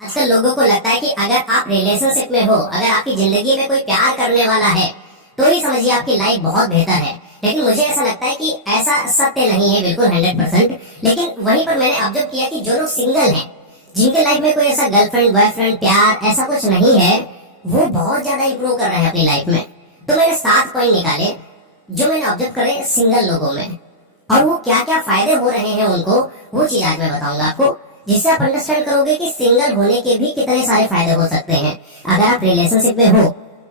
आजकल लोगों को लगता है कि अगर आप रिलेशनशिप में हो, अगर आपकी जिंदगी में कोई प्यार करने वाला है, तो ही समझिए आपकी लाइफ बहुत बेहतर है। लेकिन मुझे ऐसा लगता है कि ऐसा सत्य नहीं है, बिल्कुल 100%। लेकिन वहीं पर मैंने ऑब्जर्व किया कि जो लोग सिंगल हैं, जिनके लाइफ में कोई ऐसा गर्लफ्रेंड बॉयफ्रेंड प्यार ऐसा कुछ नहीं है, वो बहुत ज्यादा इंप्रूव कर रहे हैं अपनी लाइफ में। तो मैंने 7 पॉइंट निकाले जो मैंने ऑब्जर्व करे सिंगल लोगों में, और वो क्या क्या फायदे हो रहे हैं उनको, वो चीज आज मैं बताऊंगा आपको, जिससे आप अंडरस्टैंड करोगे कि सिंगल होने के भी कितने सारे फायदे हो सकते हैं। अगर आप रिलेशनशिप में हो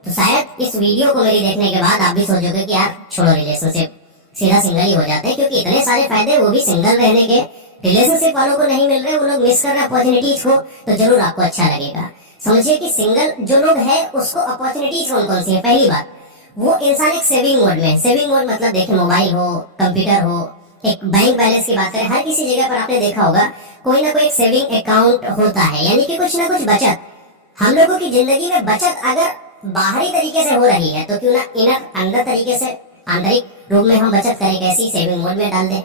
तो शायद इस वीडियो को मेरी देखने के बाद आप भी सोचोगे कि यार छोड़ो रिलेशनशिप, सीधा सिंगल ही हो जाते हैं, क्योंकि इतने सारे फायदे वो भी सिंगल रहने के रिलेशनशिप वालों को नहीं मिल रहे, वो लोग मिस कर रहे अपॉर्चुनिटीज को। तो जरूर आपको अच्छा लगेगा। समझिए कि सिंगल जो लोग हैं उसको अपॉर्चुनिटीज कौन कौन सी है। पहली बात, वो इंसान एक सेविंग मोड में, सेविंग मोड मतलब देखिए मोबाइल हो, कंप्यूटर हो, एक बैंक बैलेंस की बात करें, हर किसी जगह पर आपने देखा होगा कोई ना कोई एक सेविंग अकाउंट होता है, यानी कि कुछ ना कुछ बचत। हम लोगों की जिंदगी में बचत अगर बाहरी तरीके से हो रही है तो क्यों ना इनर अंदर तरीके से, आंतरिक रूप में हम बचत करें, कैसी सेविंग मोड में डाल दें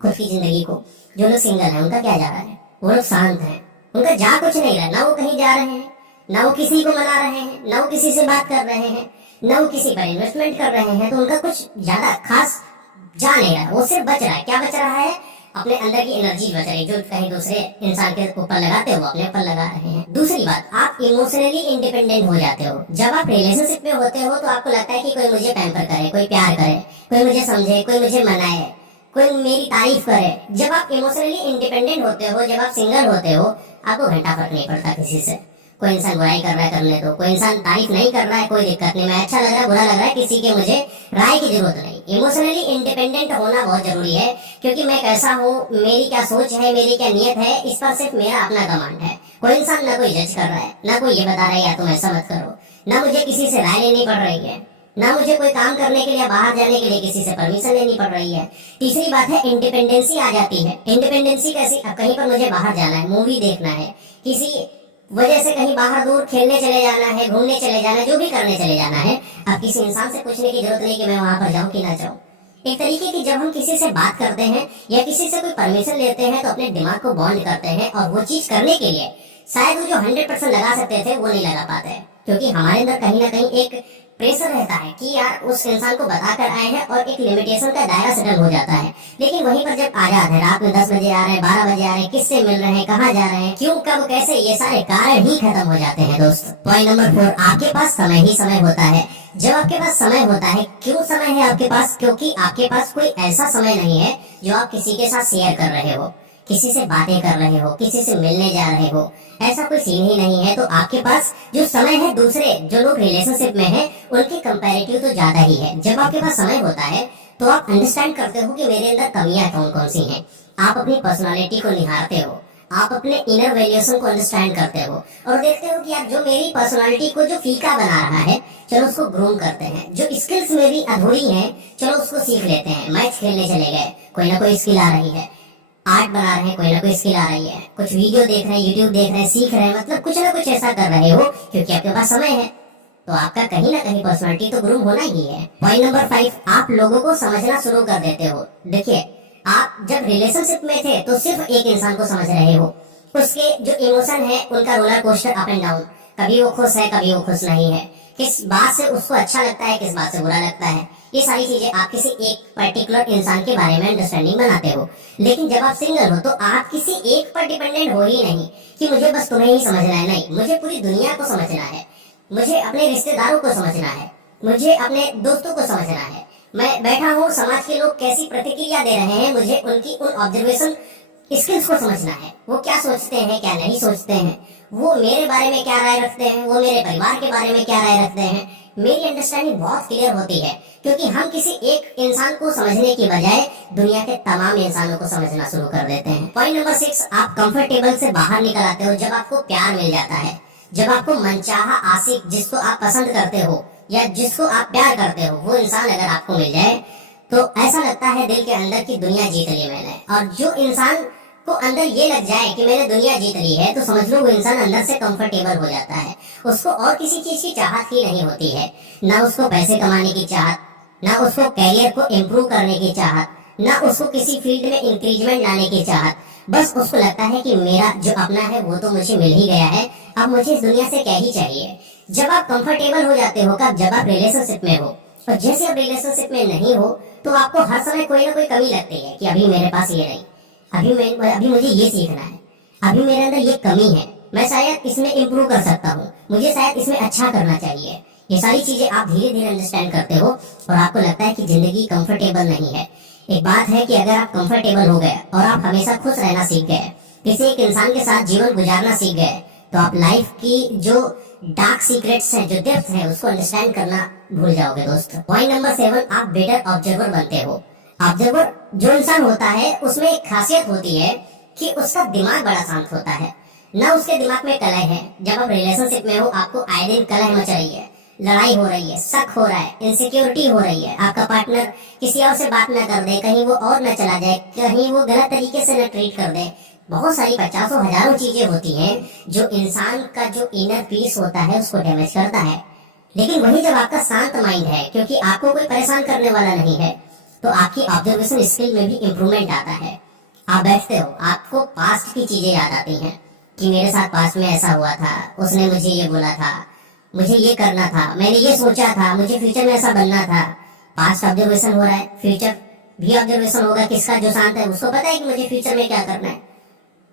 खुद की जिंदगी को। जो लोग सिंगल हैं उनका क्या जा रहा है, वो लोग शांत हैं, उनका जा कुछ नहीं रहा, ना वो कहीं जा रहे हैं, ना वो किसी को मना रहे हैं, ना वो किसी से बात कर रहे हैं, ना वो किसी पर इन्वेस्टमेंट कर रहे हैं। तो उनका कुछ ज्यादा खास जा नहीं रहा, वो सिर्फ बच रहा है। क्या बच रहा है? अपने अंदर की एनर्जी बच रही, जो कहीं दूसरे इंसान के ऊपर लगाते हो वो अपने ऊपर लगा रहे हैं। दूसरी बात, आप इमोशनली इंडिपेंडेंट हो जाते हो। जब आप रिलेशनशिप में होते हो तो आपको लगता है कि कोई मुझे पैम्पर करे, कोई प्यार करे, कोई मुझे समझे, कोई मुझे मनाए, कोई मेरी तारीफ करे। जब आप इमोशनली इंडिपेंडेंट होते हो, जब आप सिंगल होते हो, आपको घंटा फर्क नहीं पड़ता किसी से। कोई इंसान बुराई कर रहा है करने दो, कोई इंसान तारीफ नहीं कर रहा है कोई दिक्कत नहीं, मैं अच्छा लग रहा है बुरा लग रहा है, किसी के मुझे राय की जरूरत नहीं। इमोशनली इंडिपेंडेंट होना बहुत जरूरी है, क्योंकि मैं कैसा हूँ, मेरी क्या सोच है, मेरी क्या नियत है, इस पर सिर्फ मेरा अपना कमांड है। कोई इंसान ना कोई जज कर रहा है, ना कोई ये बता रहा है यार तुम ऐसा मत करो, ना मुझे किसी से राय लेनी पड़ रही है, ना मुझे कोई काम करने के लिए बाहर जाने के लिए किसी से परमिशन लेनी पड़ रही है। तीसरी बात है इंडिपेंडेंसी आ जाती है। इंडिपेंडेंसी कैसी? अब कहीं पर मुझे बाहर जाना है, मूवी देखना है, किसी वजह से कहीं बाहर दूर खेलने चले जाना है, घूमने चले जाना है, जो भी करने चले जाना है, अब किसी इंसान से पूछने की जरूरत नहीं कि मैं वहां पर जाऊं कि ना जाऊं। एक तरीके की जब हम किसी से बात करते हैं या किसी से कोई परमिशन लेते हैं तो अपने दिमाग को बॉन्ड करते हैं, और वो चीज करने के लिए शायद वो जो 100% लगा सकते थे वो नहीं लगा पाते हैं, क्योंकि हमारे अंदर कहीं ना कहीं एक प्रेशर रहता है कि यार उस इंसान को बताकर आए हैं, और एक लिमिटेशन का दायरा सेटल हो जाता है। लेकिन वहीं पर जब आजाद है, रात में 10 बजे आ रहे हैं, 12 बजे आ रहे हैं, किससे मिल रहे हैं, कहाँ जा रहे हैं, क्यों कब कैसे, ये सारे कारण ही खत्म हो जाते हैं दोस्त। पॉइंट नंबर 4, आपके पास समय ही समय होता है। जब आपके पास समय होता है, क्यों समय है आपके पास? क्योंकि आपके पास कोई ऐसा समय नहीं है जो आप किसी के साथ शेयर कर रहे हो, किसी से बातें कर रहे हो, किसी से मिलने जा रहे हो, ऐसा कोई सीन ही नहीं है। तो आपके पास जो समय है दूसरे जो लोग रिलेशनशिप में हैं उनके कंपैरेटिव तो ज्यादा ही है। जब आपके पास समय होता है तो आप अंडरस्टैंड करते हो कि मेरे अंदर कमियां कौन कौन सी हैं। आप अपनी पर्सनालिटी को निहारते हो, आप अपने इनर वैल्यूएशन को अंडरस्टैंड करते हो, और देखते हो कि यार जो मेरी पर्सनालिटी को जो फीका बना रहा है, चलो उसको ग्रूम करते हैं। जो स्किल्स मेरी अधूरी हैं, चलो उसको सीख लेते हैं। मैच खेलने चले गए, कोई ना कोई स्किल आ रही है, आर्ट बना रहे हैं, कोई ना कोई स्किल आ रही है, कुछ वीडियो देख रहे हैं, यूट्यूब देख रहे हैं, सीख रहे हैं, मतलब कुछ ना कुछ ऐसा कर रहे हो क्योंकि आपके पास समय है। तो आपका कहीं ना कहीं पर्सनालिटी तो ग्रूम होना ही है। पॉइंट नंबर 5, आप लोगों को समझना शुरू कर देते हो। देखिए, आप जब रिलेशनशिप में थे तो सिर्फ एक इंसान को समझ रहे हो, उसके जो इमोशन है उनका roller coaster up and down, कभी वो खुश है कभी वो खुश नहीं है, किस बात से उसको अच्छा लगता है किस बात से बुरा लगता है, ये सारी चीजें आप किसी एक पर्टिकुलर इंसान के बारे में अंडरस्टैंडिंग बनाते हो। लेकिन जब आप सिंगल हो तो आप किसी एक पर डिपेंडेंट हो ही नहीं कि मुझे बस तुम्हें ही समझना है, नहीं, मुझे पूरी दुनिया को समझना है, मुझे अपने रिश्तेदारों को समझना है, मुझे अपने दोस्तों को समझना है। मैं बैठा हूँ, समाज के लोग कैसी प्रतिक्रिया दे रहे हैं, मुझे उनकी उन ऑब्जर्वेशन स्किल्स को समझना है, वो क्या सोचते हैं क्या नहीं सोचते हैं, वो मेरे बारे में क्या राय रखते हैं, वो मेरे परिवार के बारे में क्या राय रखते हैं। मेरी अंडरस्टैंडिंग बहुत क्लियर होती है, क्योंकि हम किसी एक इंसान को समझने की बजाय दुनिया के तमाम इंसानों को समझना शुरू कर देते हैं। पॉइंट नंबर 6, आप कंफर्टेबल से बाहर निकल आते हो जब आपको प्यार मिल जाता है। जब आपको मनचाहा आशिक, जिसको आप पसंद करते हो या जिसको आप प्यार करते हो, वो इंसान अगर आपको मिल जाए तो ऐसा लगता है दिल के अंदर की दुनिया जीत ली मैंने। और जो इंसान को अंदर ये लग जाए कि मैंने दुनिया जीत ली है, तो समझ लो वो इंसान अंदर से कंफर्टेबल हो जाता है, उसको और किसी चीज की चाहत ही नहीं होती है। ना उसको पैसे कमाने की चाहत, ना उसको कैरियर को इम्प्रूव करने की चाहत, ना उसको किसी फील्ड में इंक्रीजमेंट लाने की चाहत। बस उसको लगता है कि मेरा जो अपना है वो तो मुझे मिल ही गया है, अब मुझे इस दुनिया से क्या ही चाहिए। जब आप कंफर्टेबल हो जाते हो, कब, जब आप रिलेशनशिप में हो, और जैसे आप रिलेशनशिप में नहीं हो तो आपको हर समय कोई ना कोई कमी लगती है कि अभी मेरे पास ये नहीं, अभी मुझे ये सीखना है, अभी मेरे अंदर ये कमी है, मैं शायद इसमें इम्प्रूव कर सकता हूँ, मुझे शायद इसमें अच्छा करना चाहिए। ये सारी चीजें आप धीरे धीरे अंडरस्टैंड करते हो और आपको लगता है कि जिंदगी कंफर्टेबल नहीं है। एक बात है कि अगर आप कंफर्टेबल हो गए और आप हमेशा खुश रहना सीख गए, किसी एक इंसान के साथ जीवन गुजारना सीख गए, तो आप लाइफ की जो डार्क सीक्रेट्स हैं, जो डेप्थ है, उसको अंडरस्टैंड करना भूल जाओगे दोस्त। पॉइंट नंबर 7, आप बेटर ऑब्जर्वर बनते हो। ऑब्जर्वर जो इंसान होता है उसमें एक खासियत होती है कि उसका दिमाग बड़ा शांत होता है, ना उसके दिमाग में कलह है। जब आप रिलेशनशिप में हो आपको आए दिन कलह मच रही है, लड़ाई हो रही है, शक हो रहा है, इनसिक्योरिटी हो रही है, आपका पार्टनर किसी और से बात न कर दे, कहीं वो और न चला जाए, कहीं वो गलत तरीके से न ट्रीट कर दे, बहुत सारी पचासों हजारों चीजें होती हैं जो इंसान का जो इनर पीस होता है उसको डैमेज करता है। लेकिन वही जब आपका शांत माइंड है, क्योंकि आपको कोई परेशान करने वाला नहीं है, तो आपकी ऑब्जर्वेशन स्किल में भी इम्प्रूवमेंट आता है। आप बैठते हो, आपको पास्ट की चीजें याद आती हैं कि मेरे साथ पास्ट में ऐसा हुआ था, उसने मुझे ये बोला था, मुझे ये करना था, मैंने ये सोचा था, मुझे फ्यूचर में ऐसा बनना था। पास्ट ऑब्जर्वेशन हो रहा है, फ्यूचर भी ऑब्जर्वेशन होगा। किसका जो शांत है उसको पता है कि मुझे फ्यूचर में क्या करना है,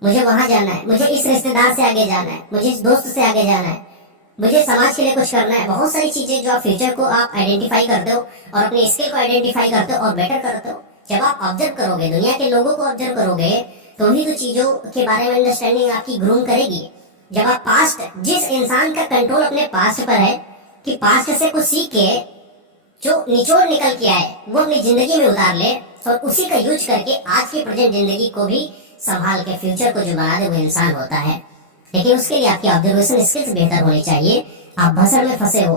मुझे वहां जाना है, मुझे इस रिश्तेदार से आगे जाना है, मुझे इस दोस्त से आगे जाना है, मुझे समाज के लिए कुछ करना है। बहुत सारी चीजें जो आप फ्यूचर को आप आइडेंटिफाई करते हो और अपने स्किल को आइडेंटिफाई करते हो और बेटर करते हो। जब आप ऑब्जर्व करोगे, दुनिया के लोगों को ऑब्जर्व करोगे, तो ही तो चीजों के बारे में अंडरस्टैंडिंग आपकी ग्रूम करेगी। जब आप पास्ट, जिस इंसान का कंट्रोल अपने पास्ट पर है कि पास्ट से कुछ सीख के जो निचोड़ निकल के आए वो अपनी जिंदगी में उतार ले और उसी का यूज करके आज की प्रेजेंट जिंदगी को भी संभाल के फ्यूचर को जो बना दे, वो इंसान होता है। लेकिन उसके लिए आपकी ऑब्जर्वेशन स्किल्स बेहतर होनी चाहिए। आप भसड़ में फंसे हो,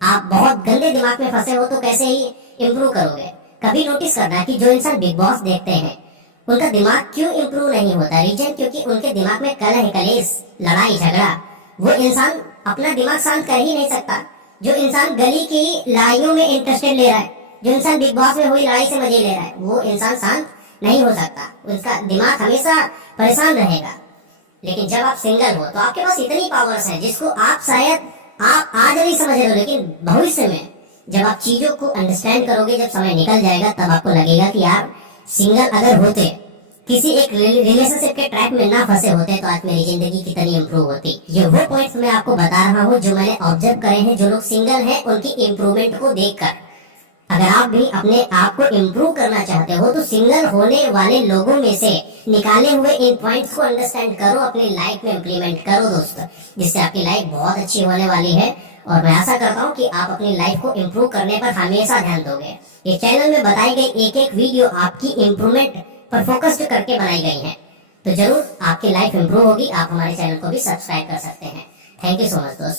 आप बहुत गंदे दिमाग में फंसे हो, तो कैसे ही इम्प्रूव करोगे। कभी नोटिस करना कि जो इंसान बिग बॉस देखते हैं उनका दिमाग क्यों इम्प्रूव नहीं होता। रीजन क्योंकि उनके दिमाग में कलह, कलेश, लड़ाई झगड़ा। वो इंसान अपना दिमाग शांत कर ही नहीं सकता। जो इंसान गली की लड़ाइयों में इंटरेस्टेड ले रहा है, जो इंसान बिग बॉस में हुई लड़ाई से मजे ले रहा है, वो इंसान शांत नहीं हो सकता, उसका दिमाग हमेशा परेशान रहेगा। लेकिन जब आप सिंगल हो तो आपके पास इतनी पावर्स हैं जिसको आप शायद आप आज नहीं समझ रहे हो, लेकिन भविष्य में जब आप चीजों को अंडरस्टैंड करोगे, जब समय निकल जाएगा, तब आपको लगेगा कि यार सिंगल अगर होते, किसी एक रिलेशनशिप के ट्रैक में ना फंसे होते, तो आज मेरी जिंदगी कितनी इंप्रूव होती। ये वो पॉइंट्स मैं आपको बता रहा हूँ जो मैंने ऑब्जर्व करे हैं। जो लोग सिंगल हैं उनकी इम्प्रूवमेंट को देखकर, अगर आप भी अपने आप को इम्प्रूव करना चाहते हो तो सिंगल होने वाले लोगों में से निकाले हुए इन पॉइंट्स को अंडरस्टैंड करो, अपनी लाइफ में इम्प्लीमेंट करो दोस्त, जिससे आपकी लाइफ बहुत अच्छी होने वाली है। और मैं आशा करता हूँ कि आप अपनी लाइफ को इम्प्रूव करने पर हमेशा ध्यान दोगे। ये चैनल में बताई गई एक एक वीडियो आपकी इम्प्रूवमेंट पर फोकस करके बनाई गई है, तो जरूर आपकी लाइफ इम्प्रूव होगी। आप हमारे चैनल को भी सब्सक्राइब कर सकते हैं। थैंक यू सो मच दोस्त।